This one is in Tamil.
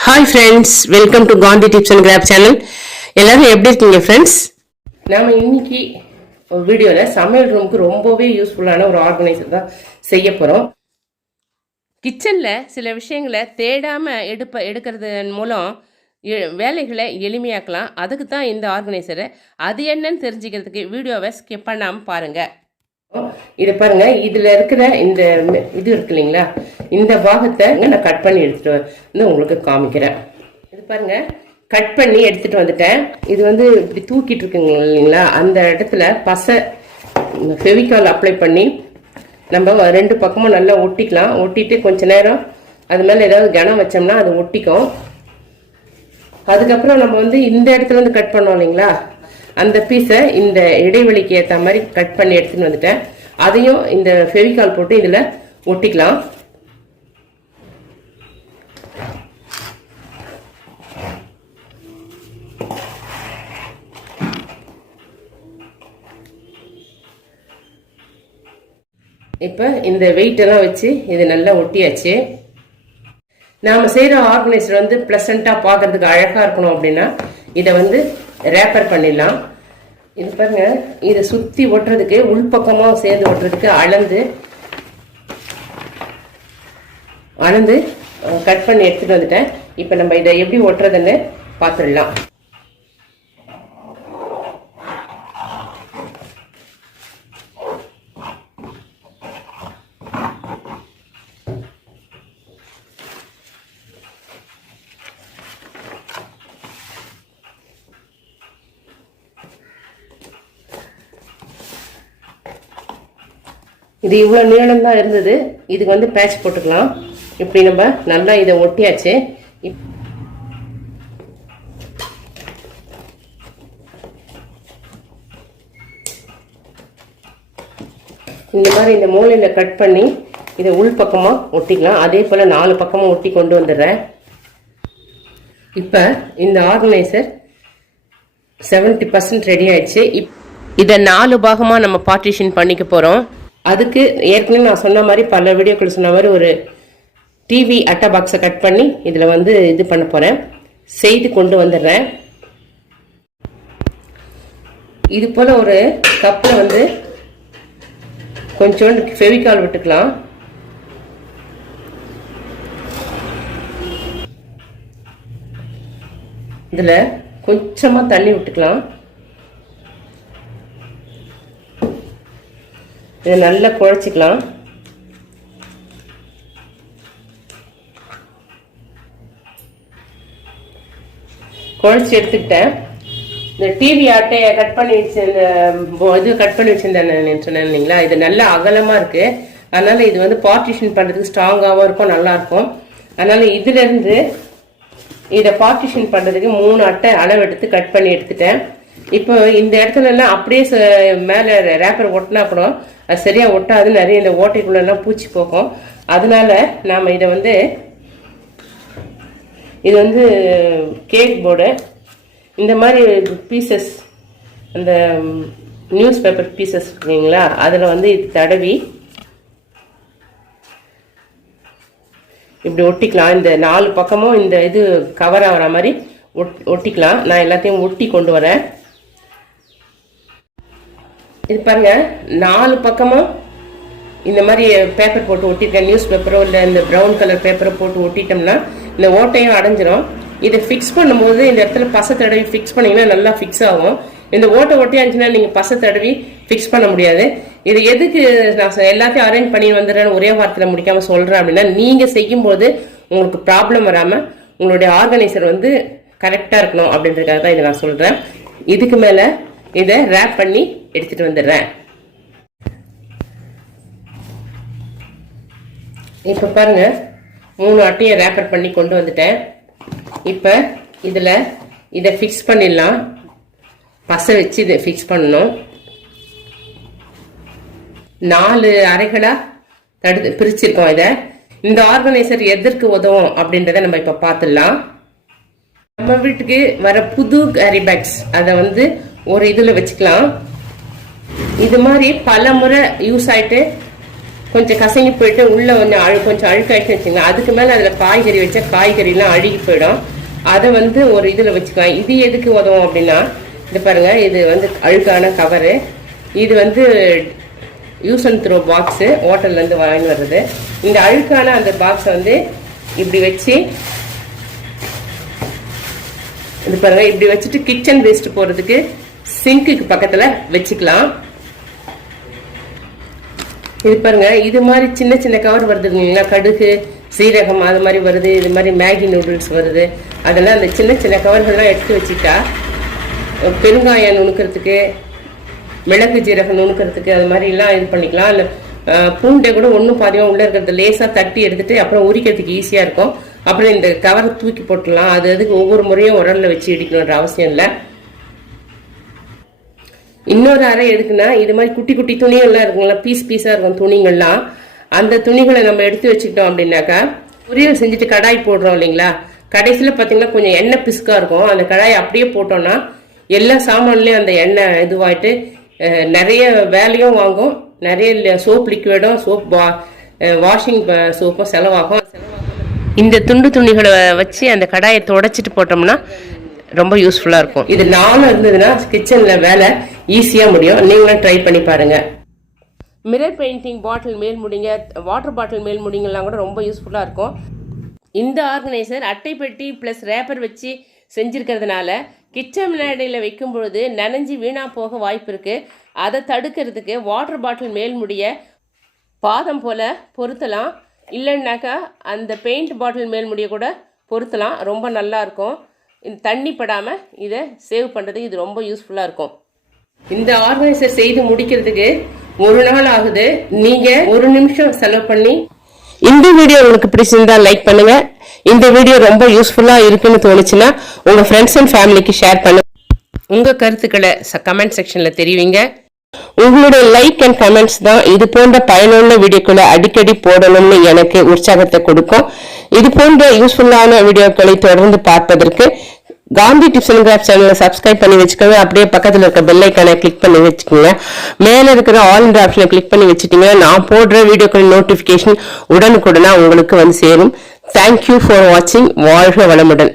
Hi friends welcome to Gandhi tips and craft channel எல்லாரும் எப்படி இருக்கீங்க ஃப்ரெண்ட்ஸ் நாம இன்னைக்கு வீடியோவில் சமையல் ரூமுக்கு ரொம்பவே யூஸ்ஃபுல்லான ஒரு ஆர்கனைசர் தான் செய்ய போகிறோம் கிச்சனில் சில விஷயங்களை தேடாமல் எடுப்ப எடுக்கிறதன் மூலம் வேலைகளை எளிமையாக்கலாம். அதுக்கு தான் இந்த ஆர்கனைசரை அது என்னன்னு தெரிஞ்சுக்கிறதுக்கு வீடியோவை ஸ்கிப் பண்ணாமல் பாருங்கள் இதை பாருங்க இதுல இருக்கிற இந்த இது இருக்கு இல்லைங்களா? இந்த பாகத்தை நான் கட் பண்ணி எடுத்துட்டு வந்து உங்களுக்கு காமிக்கிறேன். இது பாருங்க கட் பண்ணி எடுத்துட்டு வந்துட்டேன். இது வந்து இப்படி தூக்கிட்டு இருக்குங்க இல்லைங்களா? அந்த இடத்துல பசை ஃபெவிகால் அப்ளை பண்ணி நம்ம ரெண்டு பக்கமும் நல்லா ஒட்டிக்கலாம். ஒட்டிட்டு கொஞ்ச நேரம் அது மேலே ஏதாவது கனம் வச்சோம்னா அது ஒட்டிக்கும். அதுக்கப்புறம் நம்ம வந்து இந்த இடத்துல இருந்து கட் பண்ணோம் இல்லைங்களா? அந்த பீஸை இந்த இடைவெளிக்கு ஏற்ற மாதிரி கட் பண்ணி எடுத்துன்னு வந்துட்டேன். அதையும் இந்த ஃபெவிகால் போட்டு இதில் ஒட்டிக்கலாம். இப்போ இந்த வெயிட்டெல்லாம் வச்சு இது நல்லா ஒட்டியாச்சு. நாம் செய்கிற ஆர்கனைசர் வந்து ப்ளசண்ட்டாக பார்க்கறதுக்கு அழகாக இருக்கணும் அப்படின்னா இதை வந்து ரேப்பர் பண்ணிடலாம். இது பாருங்க இதை சுத்தி ஒட்டுறதுக்கு உள்பக்கமாக சேர்ந்து ஒட்டுறதுக்கு அளந்து அளந்து கட் பண்ணி எடுத்துட்டு வந்துட்டேன். இப்போ நம்ம இதை எப்படி ஒட்டுறதுன்னு பார்த்துடலாம். இது இவ்வளோ நீளம் தான் இருந்தது. இதுக்கு வந்து பேட்ச் போட்டுக்கலாம். இப்படி நம்ம நல்லா இதை ஒட்டியாச்சு. இப்- இந்த மாதிரி இந்த மூலையில் கட் பண்ணி இதை உள் பக்கமாக ஒட்டிக்கலாம். அதே போல் நாலு பக்கமாக ஒட்டி கொண்டு வந்துடுறேன். இப்போ இந்த ஆர்கனைசர் செவன்ட்டி பர்சன்ட் ரெடி ஆயிடுச்சு. இப் இதை நாலு பாகமாக நம்ம பார்ட்டிஷன் பண்ணிக்க போகிறோம் அதுக்கு ஏற்கனவே நான் சொன்ன மாதிரி பல வீடியோக்கள் சொன்ன மாதிரி ஒரு டிவி அட்டை பாக்ஸை கட் பண்ணி இதில் வந்து இது பண்ண போகிறேன் செய்து கொண்டு வந்துடுறேன். இது போல் ஒரு கப்பில் வந்து கொஞ்சோண்டு ஃபெவிகால் விட்டுக்கலாம். இதில் கொஞ்சமாக தண்ணி விட்டுக்கலாம். இதை நல்லா குழச்சிக்கலாம். குழச்சி எடுத்துக்கிட்டேன். இந்த டிவி ஆட்டையை கட் பண்ணி வச்சிருந்த இது கட் பண்ணி வச்சுருந்தேன் சொன்னேன் இல்லைங்களா? இது நல்லா அகலமாக இருக்குது அதனால் இது வந்து பார்ட்டிஷன் பண்ணுறதுக்கு ஸ்ட்ராங்காகவும் இருக்கும் நல்லாயிருக்கும். அதனால் இதுலேருந்து இதை பார்ட்டிஷன் பண்ணுறதுக்கு மூணு அட்டை அளவு எடுத்து கட் பண்ணி எடுத்துட்டேன். இப்போ இந்த இடத்துலலாம் அப்படியே மேலே ரேப்பர் ஒட்டினா கூட அது சரியா ஒட்டாது. நிறைய இந்த ஓட்டைக்குள்ளெல்லாம் பூச்சி போகும். அதனால நாம இதை வந்து இது வந்து கேக் போர்டு. இந்த மாதிரி பீசஸ் அந்த நியூஸ் பேப்பர் பீசஸ் இருக்குங்களா அதில் வந்து இது தடவி இப்படி ஒட்டிக்கலாம். இந்த நாலு பக்கமும் இந்த இது கவர் ஆகிற மாதிரி ஒட் ஒட்டிக்கலாம். நான் எல்லாத்தையும் ஒட்டி கொண்டு வரேன். இது பாருங்க நாலு பக்கமும் இந்த மாதிரி பேப்பர் போட்டு ஒட்டிருக்கேன் நியூஸ் பேப்பரோ இல்லை இந்த ப்ரௌன் கலர் பேப்பரோ போட்டு ஒட்டிட்டோம்னா இந்த ஓட்டையும் அடைஞ்சிரும். இதை ஃபிக்ஸ் பண்ணும்போது இந்த இடத்துல பச தடவி ஃபிக்ஸ் பண்ணிங்கன்னா நல்லா ஃபிக்ஸ் ஆகும். இந்த ஓட்டை ஒட்டியாச்சுன்னா நீங்கள் பச தடவி ஃபிக்ஸ் பண்ண முடியாது. இது எதுக்கு நான் எல்லாத்தையும் அரேஞ்ச் பண்ணி வந்துடுறேன்னு ஒரே வாரத்தில் முடிக்காமல் சொல்கிறேன் அப்படின்னா நீங்கள் செய்யும்போது உங்களுக்கு ப்ராப்ளம் வராமல் உங்களுடைய ஆர்கனைசர் வந்து கரெக்டாக இருக்கணும் அப்படின்றதுக்காக தான் இதை நான் சொல்கிறேன் இதுக்கு மேலே இதை ரேப் பண்ணி எடுத்துகிட்டு வந்துடுறேன். இப்போ பாருங்க மூணு அட்டையை ரேப்பர் பண்ணி கொண்டு வந்துட்டேன். இப்போ இதில் இதை ஃபிக்ஸ் பண்ணிடலாம். பசை வச்சு இதை ஃபிக்ஸ் பண்ணணும். நாலு அறைகளாக தடுத்து பிரிச்சிருக்கோம் இதை. இந்த ஆர்கனைசர் எதற்கு உதவும் அப்படின்றத நம்ம இப்போ பார்த்துடலாம். நம்ம வீட்டுக்கு வர புது கேரி பேக்ஸ் அதை வந்து ஒரு இதில் வச்சுக்கலாம். இது மாதிரி பல முறை யூஸ் ஆயிட்டு கொஞ்சம் கசங்கி போயிட்டு உள்ள வந்து அழு கொஞ்சம் அழுக்காயிட்டு வச்சுங்க அதுக்கு மேலே அதில் காய்கறி வச்சா காய்கறிலாம் அழுகி போயிடும். அதை வந்து ஒரு இதில் வச்சுக்கலாம். இது எதுக்கு உதவும் அப்படின்னா இது பாருங்க இது வந்து அழுக்கான கவரு இது வந்து யூஸ் அண்ட் த்ரோ பாக்ஸு ஹோட்டல்லேருந்து வாங்கி வர்றது. இந்த அழுக்கான அந்த பாக்ஸை வந்து இப்படி வச்சு இது பாருங்க இப்படி வச்சுட்டு கிச்சன் வேஸ்ட் போகிறதுக்கு சிங்க்குக்கு பக்கத்துல வச்சுக்கலாம். இது பாருங்க இது மாதிரி சின்ன சின்ன கவர் வருது இல்லைங்களா? கடுகு சீரகம் அது மாதிரி வருது இது மாதிரி மேகி நூடுல்ஸ் வருது. அதெல்லாம் அந்த சின்ன சின்ன கவர்கள்லாம் எடுத்து வச்சுட்டா பெருங்காயம் நுணுக்கிறதுக்கு மிளகு ஜீரகம் நுணுக்கிறதுக்கு அது மாதிரிலாம் இது பண்ணிக்கலாம். இல்லை பூண்டை கூட ஒன்றும் பாதியம் உள்ளே இருக்கிறது லேசாக தட்டி எடுத்துட்டு அப்புறம் உரிக்கிறதுக்கு ஈஸியாக இருக்கும். அப்புறம் இந்த கவரை தூக்கி போட்டுடலாம். அது அதுக்கு ஒவ்வொரு முறையும் உரலில் வச்சு இடிக்கணுன்ற அவசியம் இல்லை. இன்னொரு அறை எதுக்குன்னா இது மாதிரி குட்டி குட்டி துணிகள்லாம் இருக்குங்களா பீஸ் பீஸாக இருக்கும் துணிகள்லாம். அந்த துணிகளை நம்ம எடுத்து வச்சுக்கிட்டோம் அப்படின்னாக்கா பொரியல் செஞ்சுட்டு கடாய் போடுறோம் இல்லைங்களா? கடைசியில் பார்த்தீங்கன்னா கொஞ்சம் எண்ணெய் பிசுக்காக இருக்கும். அந்த கடாய் அப்படியே போட்டோம்னா எல்லா சாமான்லேயும் அந்த எண்ணெய் இதுவாயிட்டு நிறைய வேலையும் வாங்கும். நிறைய சோப் லிக்விடும் சோப் வா வாஷிங் சோப்பும் செலவாகும். இந்த துண்டு துணிகளை வச்சு அந்த கடாயை தொடச்சிட்டு போட்டோம்னா ரொம்ப யூஸ்ஃபுல்லாக இருக்கும். இது நானும் இருந்ததுன்னா கிச்சனில் வேலை ஈஸியாக முடியும். நீங்களும் ட்ரை பண்ணி பாருங்க. மிரர் பெயிண்டிங் பாட்டில் மேல் முடிங்க வாட்டர் பாட்டில் மேல் முடிங்கெல்லாம் கூட ரொம்ப யூஸ்ஃபுல்லாக இருக்கும். இந்த ஆர்கனைசர் அட்டைப்பெட்டி ப்ளஸ் ரேப்பர் வச்சு செஞ்சுருக்கிறதுனால கிச்சன் முன்னாடியில் வைக்கும் பொழுது நனைஞ்சு வீணாக போக வாய்ப்பு இருக்குது அதை தடுக்கிறதுக்கு வாட்டர் பாட்டில் மேல் முடிய பாதம் போல் பொருத்தலாம். இல்லைன்னாக்கா அந்த பெயிண்ட் பாட்டில் மேல் முடிய கூட பொருத்தலாம். ரொம்ப நல்லா இந்த தண்ணி படாமல் இதை சேவ் பண்ணுறதுக்கு இது ரொம்ப யூஸ்ஃபுல்லாக இருக்கும். இந்த ஆர்கனைசர் செய்து முடிக்கிறதுக்கு ஒரு நாள் ஆகுது. நீங்கள் ஒரு நிமிஷம் செலவு பண்ணி இந்த வீடியோ உங்களுக்கு பிடிச்சிருந்தா லைக் பண்ணுங்க. இந்த வீடியோ ரொம்ப யூஸ்ஃபுல்லாக இருக்குன்னு தோணுச்சுன்னா உங்கள் ஃப்ரெண்ட்ஸ் அண்ட் ஃபேமிலிக்கு ஷேர் பண்ணுங்க. உங்கள் கருத்துக்களை கமெண்ட் செக்ஷனில் தெரிவிங்க. உங்களுடைய லைக் அண்ட் கமெண்ட்ஸ் தான் இது போன்ற பயனுள்ள வீடியோக்களை அடிக்கடி போடணும்னு எனக்கு உற்சாகத்தை கொடுக்கும். இது போன்ற யூஸ்ஃபுல்லான வீடியோக்களை தொடர்ந்து பார்ப்பதற்கு காந்தி டிப்ஸ் அண்ட் கிராஃப்ட் சேனலை சப்ஸ்கிரைப் பண்ணி வச்சுக்கோங்க. அப்படியே பக்கத்தில் இருக்க பெல் ஐக்கானை கிளிக் பண்ணி வச்சுக்கோங்க. மேலே இருக்கிற ஆல் இந்த ஆப்ஷனை கிளிக் பண்ணி வச்சுட்டீங்கன்னா நான் போடுற வீடியோக்கள் நோட்டிஃபிகேஷன் உடனுக்குடனா உங்களுக்கு வந்து சேரும். தேங்க்யூ ஃபார் வாட்சிங் வாழ்க வளமுடன்.